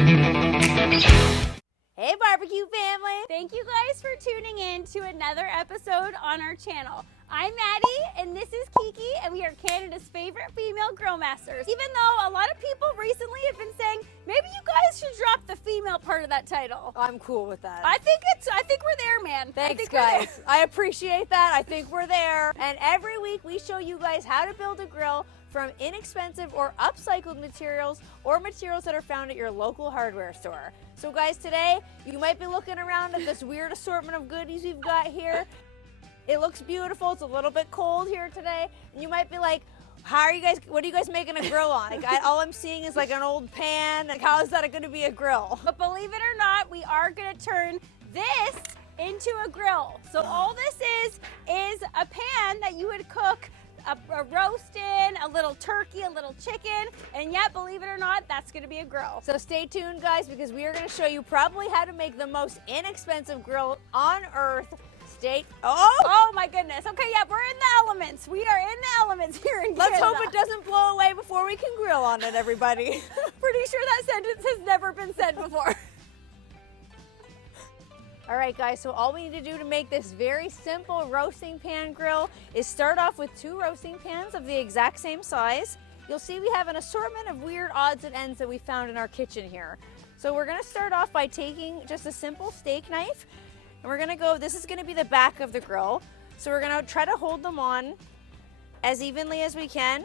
Hey barbecue family! Thank you guys for tuning in to another episode on our channel. I'm Maddie and this is Kiki and we are Canada's favorite female grill masters. Even though a lot of people recently have been saying maybe you guys should drop the female part of that title. I'm cool with that. I think we're there, man. Thanks guys. I appreciate that. I think we're there. And every week we show you guys how to build a grill from inexpensive or upcycled materials or materials that are found at your local hardware store. So guys, today you might be looking around at this weird assortment of goodies we've got here. It looks beautiful. It's a little bit cold here today. And you might be like, what are you guys making a grill on? Like, all I'm seeing is like an old pan. Like, how is that going to be a grill? But believe it or not, we are going to turn this into a grill. So all this is a pan that you would cook a roast in, a little turkey, a little chicken, and yet, believe it or not, that's gonna be a grill. So stay tuned, guys, because we are gonna show you probably how to make the most inexpensive grill on earth. Oh my goodness. Okay, yeah, we're in the elements. We are in the elements here in Canada. Let's hope it doesn't blow away before we can grill on it, everybody. Pretty sure that sentence has never been said before. All right, guys, so all we need to do to make this very simple roasting pan grill is start off with 2 roasting pans of the exact same size. You'll see we have an assortment of weird odds and ends that we found in our kitchen here. So we're gonna start off by taking just a simple steak knife, and we're gonna go, this is gonna be the back of the grill. So we're gonna try to hold them on as evenly as we can.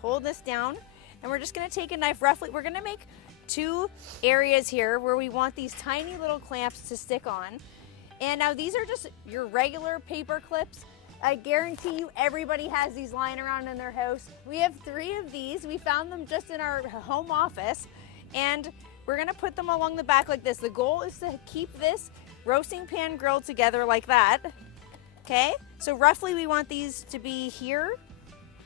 Hold this down, and we're just gonna take a knife roughly. We're gonna make 2 areas here where we want these tiny little clamps to stick on. And now these are just your regular paper clips. I guarantee you everybody has these lying around in their house. We have 3 of these. We found them just in our home office, and we're gonna put them along the back like this. The goal is to keep this roasting pan grill together like that. Okay, so roughly we want these to be here,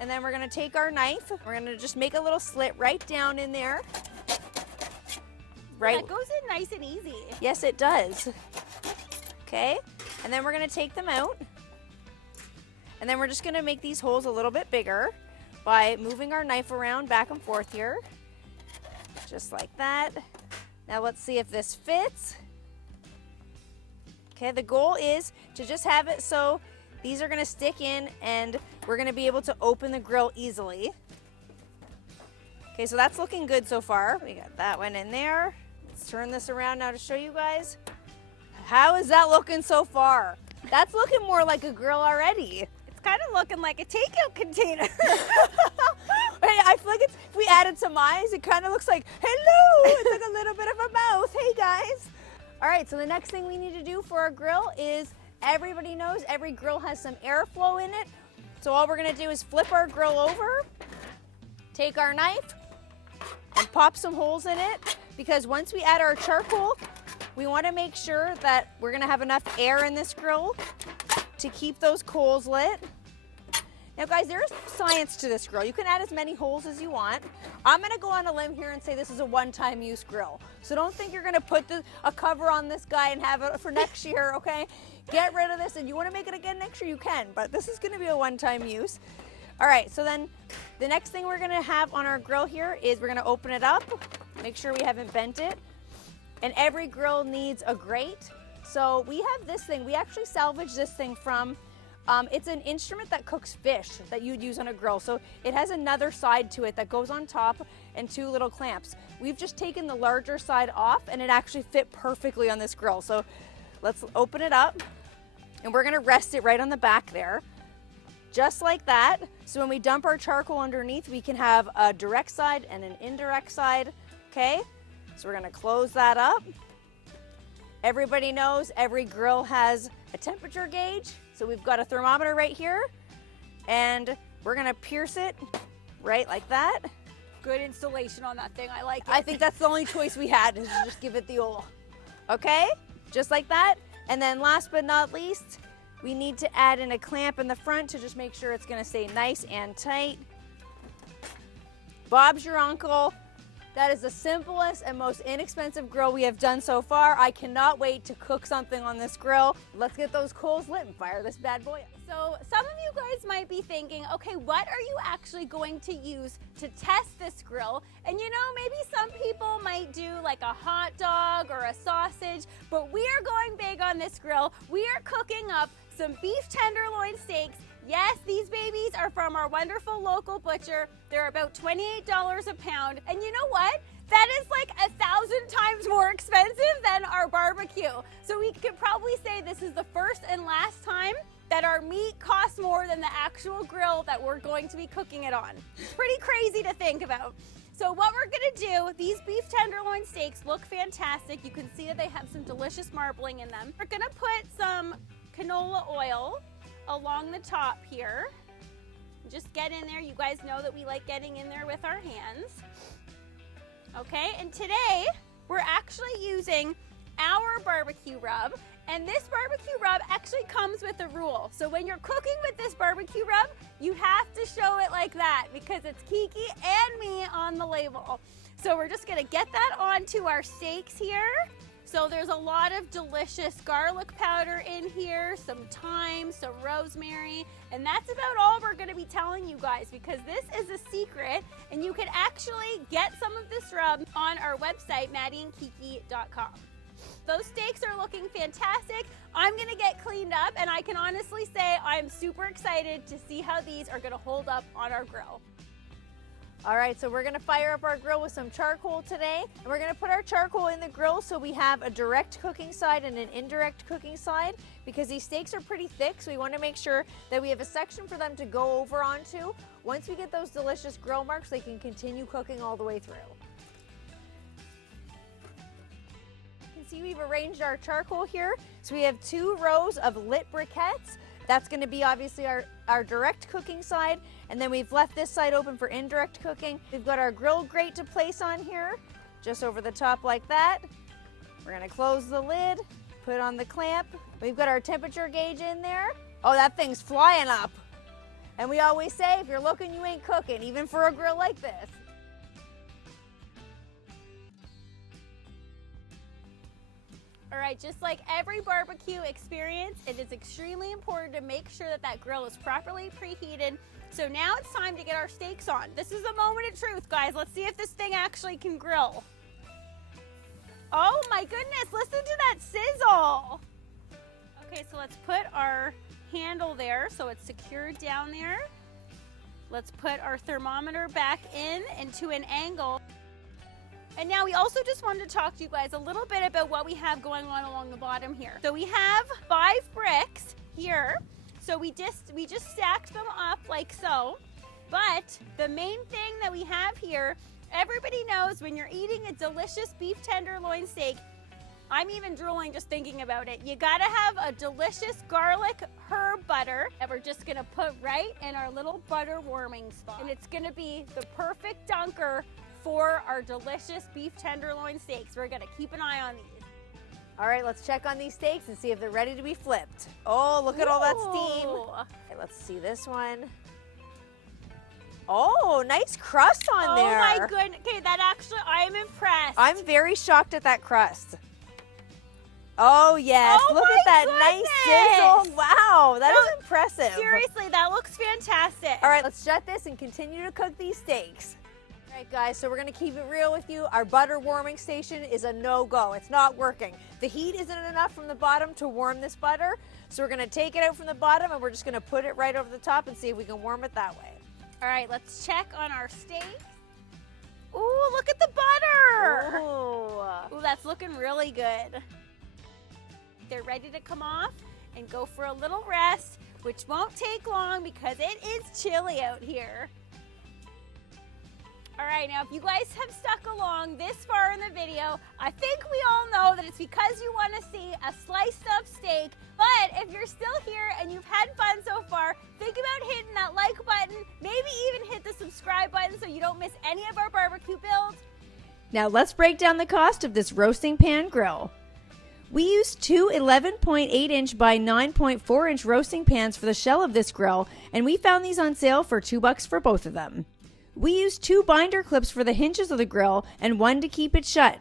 and then we're gonna take our knife. We're gonna just make a little slit right down in there. Right. That goes in nice and easy. Yes, it does. Okay, and then we're gonna take them out. And then we're just gonna make these holes a little bit bigger by moving our knife around back and forth here. Just like that. Now let's see if this fits. Okay, the goal is to just have it so these are gonna stick in and we're gonna be able to open the grill easily. Okay, so that's looking good so far. We got that one in there. Let's turn this around now to show you guys. How is that looking so far? That's looking more like a grill already. It's kind of looking like a takeout container. Hey, I feel like if we added some eyes, it kind of looks like, hello, it's like a little bit of a mouth. Hey guys. All right, so the next thing we need to do for our grill is, everybody knows every grill has some airflow in it. So all we're gonna do is flip our grill over, take our knife, and pop some holes in it, because once we add our charcoal, we want to make sure that we're going to have enough air in this grill to keep those coals lit. Now guys, there's science to this grill. You can add as many holes as you want. I'm going to go on a limb here and say this is a one-time use grill. So don't think you're going to put a cover on this guy and have it for next year, okay? Get rid of this, and you want to make it again next year, you can, but this is going to be a one-time use. All right, so then the next thing we're gonna have on our grill here is we're gonna open it up, make sure we haven't bent it. And every grill needs a grate. So we have this thing, we actually salvaged this thing from, it's an instrument that cooks fish that you'd use on a grill. So it has another side to it that goes on top and 2 little clamps. We've just taken the larger side off and it actually fit perfectly on this grill. So let's open it up and we're gonna rest it right on the back there. Just like that. So when we dump our charcoal underneath, we can have a direct side and an indirect side, okay? So we're gonna close that up. Everybody knows every grill has a temperature gauge. So we've got a thermometer right here, and we're gonna pierce it right like that. Good installation on that thing, I like it. I think that's the only choice we had, is to just give it the old, okay? Just like that. And then last but not least, we need to add in a clamp in the front to just make sure it's gonna stay nice and tight. Bob's your uncle. That is the simplest and most inexpensive grill we have done so far. I cannot wait to cook something on this grill. Let's get those coals lit and fire this bad boy up. So some of you guys might might be thinking, okay, what are you actually going to use to test this grill? And you know, maybe some people might do like a hot dog or a sausage, but we are going big on this grill. We are cooking up some beef tenderloin steaks. Yes, these babies are from our wonderful local butcher. They're about $28 a pound. And you know what? That is like 1,000 times more expensive than our barbecue. So we could probably say this is the first and last time that our meat costs more than the actual grill that we're going to be cooking it on. It's pretty crazy to think about. So what we're gonna do, these beef tenderloin steaks look fantastic. You can see that they have some delicious marbling in them. We're gonna put some canola oil along the top here. Just get in there. You guys know that we like getting in there with our hands. Okay, and today we're actually using our barbecue rub, and this barbecue rub actually comes with a rule. So when you're cooking with this barbecue rub, you have to show it like that because it's Kiki and me on the label. So we're just gonna get that onto our steaks here. So there's a lot of delicious garlic powder in here, some thyme, some rosemary, and that's about all we're gonna be telling you guys because this is a secret and you can actually get some of this rub on our website, maddieandkiki.com. Those steaks are looking fantastic. I'm gonna get cleaned up and I can honestly say I'm super excited to see how these are gonna hold up on our grill. All right, so we're gonna fire up our grill with some charcoal today, and we're gonna put our charcoal in the grill so we have a direct cooking side and an indirect cooking side because these steaks are pretty thick, so we wanna make sure that we have a section for them to go over onto. Once we get those delicious grill marks, they can continue cooking all the way through. You can see we've arranged our charcoal here. So we have 2 rows of lit briquettes. That's gonna be obviously our direct cooking side, and then we've left this side open for indirect cooking. We've got our grill grate to place on here, just over the top like that. We're gonna close the lid, put on the clamp. We've got our temperature gauge in there. Oh, that thing's flying up. And we always say, if you're looking, you ain't cooking, even for a grill like this. All right, just like every barbecue experience, it is extremely important to make sure that that grill is properly preheated. So now it's time to get our steaks on. This is the moment of truth, guys. Let's see if this thing actually can grill. Oh my goodness, listen to that sizzle. Okay, so let's put our handle there so it's secured down there. Let's put our thermometer back into an angle. And now we also just wanted to talk to you guys a little bit about what we have going on along the bottom here. So we have 5 bricks here. So we just stacked them up like so. But the main thing that we have here, everybody knows when you're eating a delicious beef tenderloin steak, I'm even drooling just thinking about it. You gotta have a delicious garlic herb butter that we're just gonna put right in our little butter warming spot. And it's gonna be the perfect dunker for our delicious beef tenderloin steaks. We're gonna keep an eye on these. All right, let's check on these steaks and see if they're ready to be flipped. Oh, look at all that steam. Okay, let's see this one. Oh, nice crust on there. Oh my goodness. Okay, that actually, I'm impressed. I'm very shocked at that crust. Oh yes, oh look at that nice sizzle. Wow, that is impressive. Seriously, that looks fantastic. All right, let's shut this and continue to cook these steaks. All right, guys, so we're gonna keep it real with you. Our butter warming station is a no-go. It's not working. The heat isn't enough from the bottom to warm this butter, so we're gonna take it out from the bottom and we're just gonna put it right over the top and see if we can warm it that way. All right, let's check on our steak. Ooh, look at the butter. Ooh, that's looking really good. They're ready to come off and go for a little rest, which won't take long because it is chilly out here. All right, now if you guys have stuck along this far in the video, I think we all know that it's because you want to see a sliced up steak. But if you're still here and you've had fun so far, think about hitting that like button, maybe even hit the subscribe button so you don't miss any of our barbecue builds. Now let's break down the cost of this roasting pan grill. We used 2 11.8-inch by 9.4-inch roasting pans for the shell of this grill, and we found these on sale for $2 for both of them. We used 2 binder clips for the hinges of the grill and 1 to keep it shut.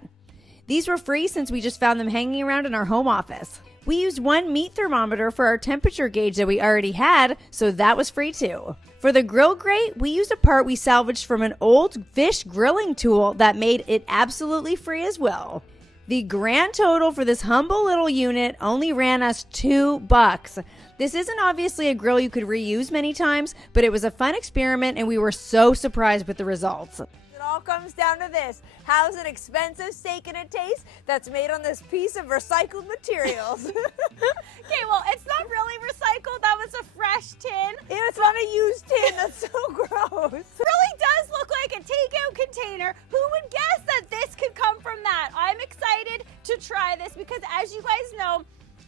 These were free since we just found them hanging around in our home office. We used one meat thermometer for our temperature gauge that we already had, so that was free too. For the grill grate, we used a part we salvaged from an old fish grilling tool that made it absolutely free as well. The grand total for this humble little unit only ran us $2. This isn't obviously a grill you could reuse many times, but it was a fun experiment and we were so surprised with the results. It all comes down to this. How's an expensive steak gonna taste that's made on this piece of recycled materials? Okay, well, it's not really recycled. That was a fresh tin. It's not a used tin. That's so gross. It really does look like a takeout container. Who would guess that this could come from that? I'm excited to try this because, as you guys know,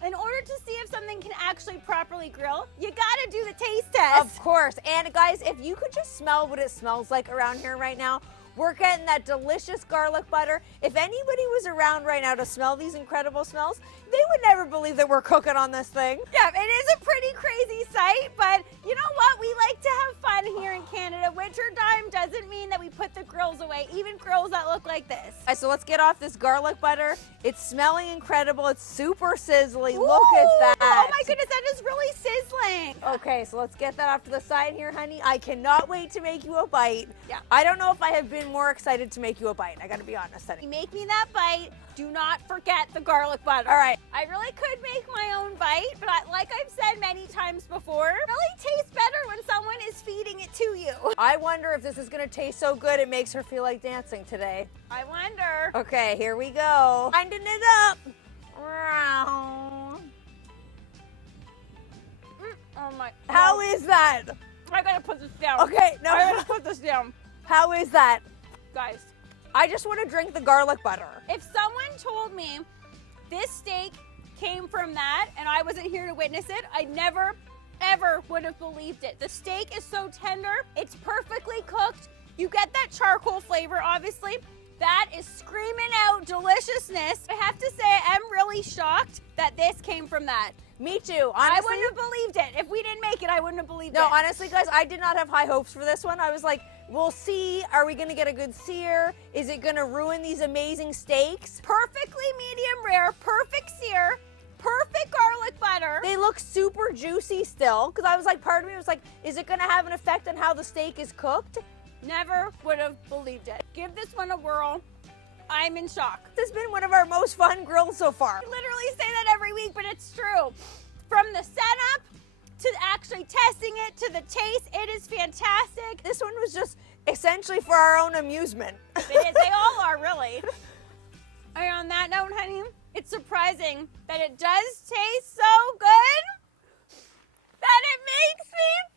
in order to see if something can actually properly grill, you gotta do the taste test. Of course. And guys, if you could just smell what it smells like around here right now, we're getting that delicious garlic butter. If anybody was around right now to smell these incredible smells, they would never believe that we're cooking on this thing. Yeah, it is a pretty crazy sight, but you know what? We like to have fun here in Canada. Wintertime doesn't mean that we put the grills away, even grills that look like this. All right, so let's get off this garlic butter. It's smelling incredible. It's super sizzly. Ooh, Look at that. Oh my goodness, that is really sizzling. Okay, so let's get that off to the side here, honey. I cannot wait to make you a bite. Yeah. I don't know if I have been more excited to make you a bite. I gotta be honest, honey. You make me that bite, do not forget the garlic butter. All right. I really could make my own bite, but like I've said many times before, it really tastes better when someone is feeding it to you. I wonder if this is gonna taste so good it makes her feel like dancing today. I wonder. Okay, here we go. Winding it up. Oh my. How is that? I gotta put this down. Okay, no. I gotta put this down. How is that? Guys, I just want to drink the garlic butter. if someone told me this steak came from that and I wasn't here to witness it, I never, ever would have believed it. The steak is so tender. It's perfectly cooked. You get that charcoal flavor, obviously. That is screaming out deliciousness. I have to say, I'm really shocked that this came from that. Me too. Honestly, I wouldn't have believed it. If we didn't make it, I wouldn't have believed No, it. honestly, guys, I did not have high hopes for this one. I was like, we'll see. Are we going to get a good sear? Is it going to ruin these amazing steaks? Perfectly medium rare, perfect sear, perfect garlic butter. They look super juicy still, because I was like, part of me was like, is it going to have an effect on how the steak is cooked? Never would have believed it. Give this one a whirl. I'm in shock. This has been one of our most fun grills so far. I literally say that every week, but it's true. From the setup to actually testing it to the taste, it is fantastic. This one was just essentially for our own amusement. It is. They all are, really. And on that note, honey, it's surprising that it does taste so good that it makes me